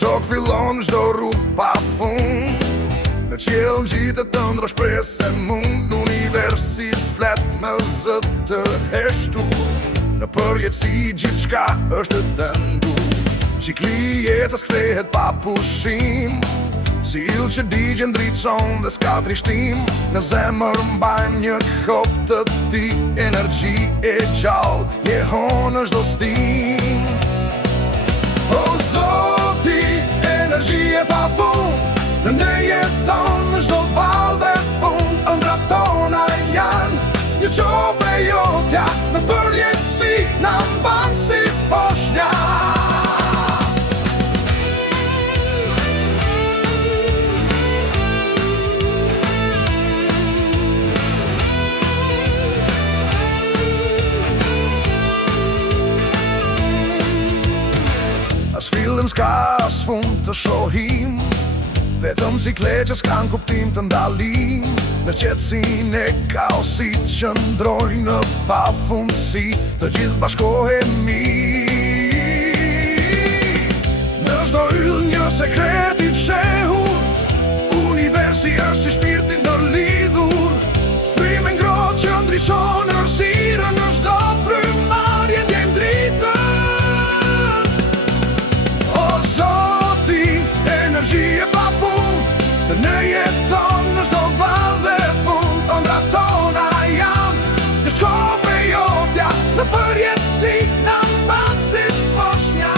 tokë fillon çdo rrugë pa fund. Në qiell ngjitet të ndra shpresë e mund. Në univers si flet me zë të heshtur. Në përjetësi gjithçka është dëndu. Cikli jetës kthehet pa pushim. Si ill që digjen drejtson dhe s'ka trishtim. Në zemër mbajmë një kop të ti. Energji e gjallë jehon është do stim. O Zoti, energji e pa fund. Në ne jeton në çdo vallë dhe fund. Ëndrat tona janë një qope jotja. Në përjetësi na mban si foshnja. As fillim s'ka as fund të shohim. Vetëm ciklet që s'kan kuptim të ndalim. Në qetësin e kaosit qëndrojnë në pafundësi. Të gjithë bashkohemi. Në çdo yll një sekret i fshehur. Universi është i shpirtin ndërlidhur. Frymë ngrohtë që ndriçon errësirën. Në çdo frymarrje ndjejmë dritën. Energji e pa fund. Në ne jeton në çdo vallë dhe fund. Ëndrat tona janë një shkop e jotja. Në përjetësi na mban si foshnja.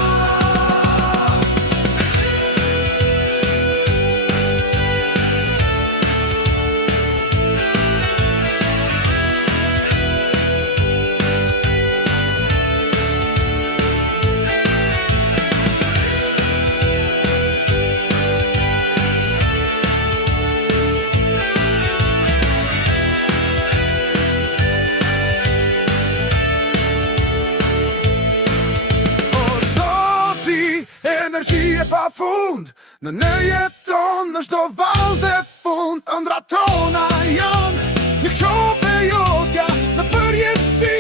Energji e pa fund. Në ne jeton në çdo vallë dhe fund. Ëndrat tona janë një qope jotja. Në përjetësi